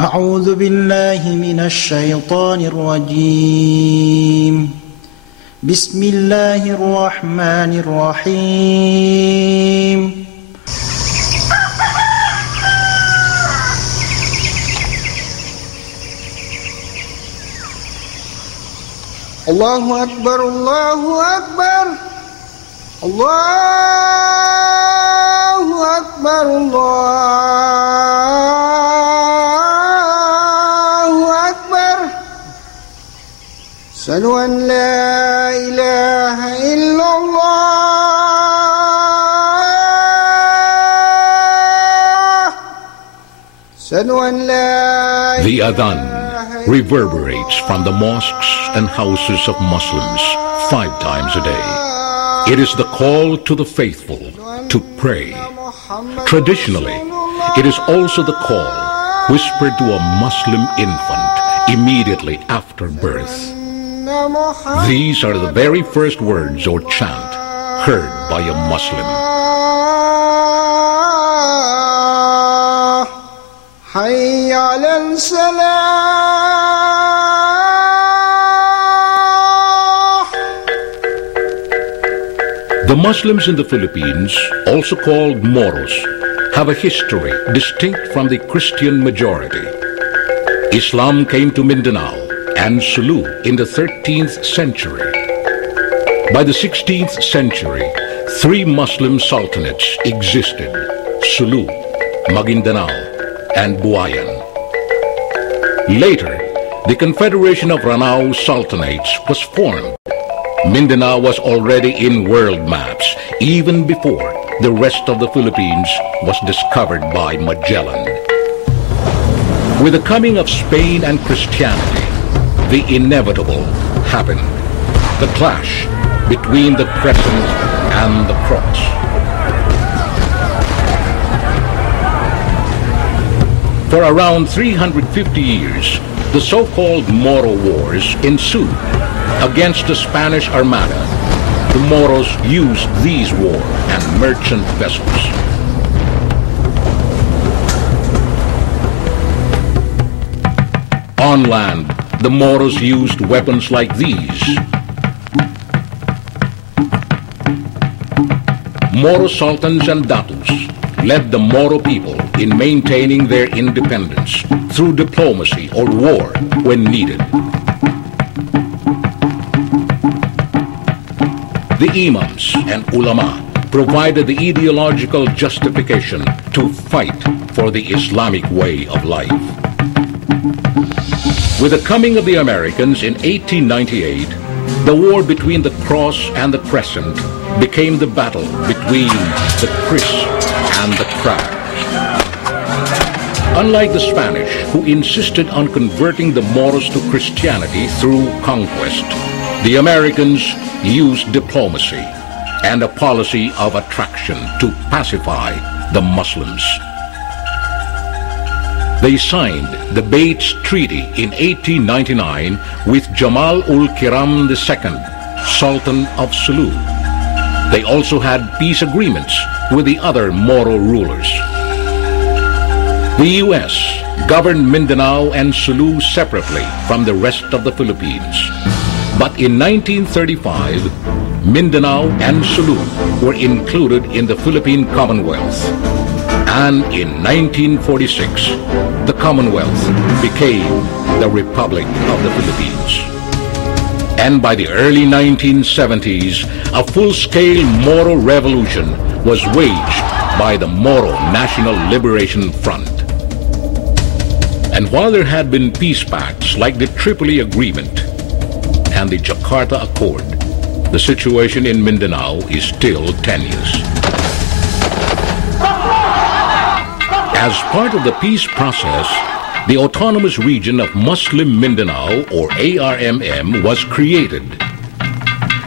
أعوذ بالله من الشيطان الرجيم بسم الله الرحمن الرحيم الله أكبر الله أكبر الله أكبر الله أكبر أشهد أن لا إله إلا الله أشهد أن لا The Adhan reverberates from the mosques and houses of Muslims 5 times a day. It is the call to the faithful to pray. Traditionally, it is also the call whispered to a Muslim infant immediately after birth. These are the very first words or chant heard by a Muslim. حي على الصلاة. The Muslims in the Philippines, also called Moros, have a history distinct from the Christian majority. Islam came to Mindanao and Sulu in the 13th century. By the 16th century, 3 Muslim sultanates existed: Sulu, Maguindanao, and Buayan. Later, the Confederation of Ranao Sultanates was formed. Mindanao was already in world maps even before the rest of the Philippines was discovered by Magellan. With the coming of Spain and Christianity, the inevitable happened: the clash between the crescent and the cross. For around 350 years, the so-called Moro Wars ensued. Against the Spanish Armada, the Moros used these war and merchant vessels. On land, the Moros used weapons like these. Moro sultans and datus led the Moro people in maintaining their independence through diplomacy or war when needed. The imams and ulama provided the ideological justification to fight for the Islamic way of life. With the coming of the Americans in 1898, the war between the Cross and the Crescent became the battle between the Kris and the Crab. Unlike the Spanish, who insisted on converting the Moros to Christianity through conquest, the Americans used diplomacy and a policy of attraction to pacify the Muslims. They signed the Bates Treaty in 1899 with Jamal-ul-Kiram II, Sultan of Sulu. They also had peace agreements with the other Moro rulers. The U.S. governed Mindanao and Sulu separately from the rest of the Philippines. But in 1935, Mindanao and Sulu were included in the Philippine Commonwealth. And in 1946, the Commonwealth became the Republic of the Philippines. And by the early 1970s, a full-scale Moro revolution was waged by the Moro National Liberation Front. And while there had been peace pacts like the Tripoli Agreement and the Jakarta Accord, the situation in Mindanao is still tenuous. As part of the peace process, the Autonomous Region of Muslim Mindanao, or ARMM, was created.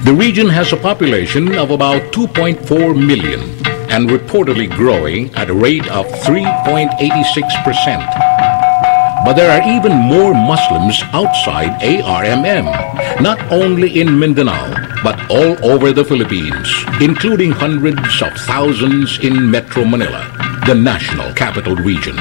The region has a population of about 2.4 million and reportedly growing at a rate of 3.86%. But there are even more Muslims outside ARMM, not only in Mindanao, but all over the Philippines, including hundreds of thousands in Metro Manila, the national capital region.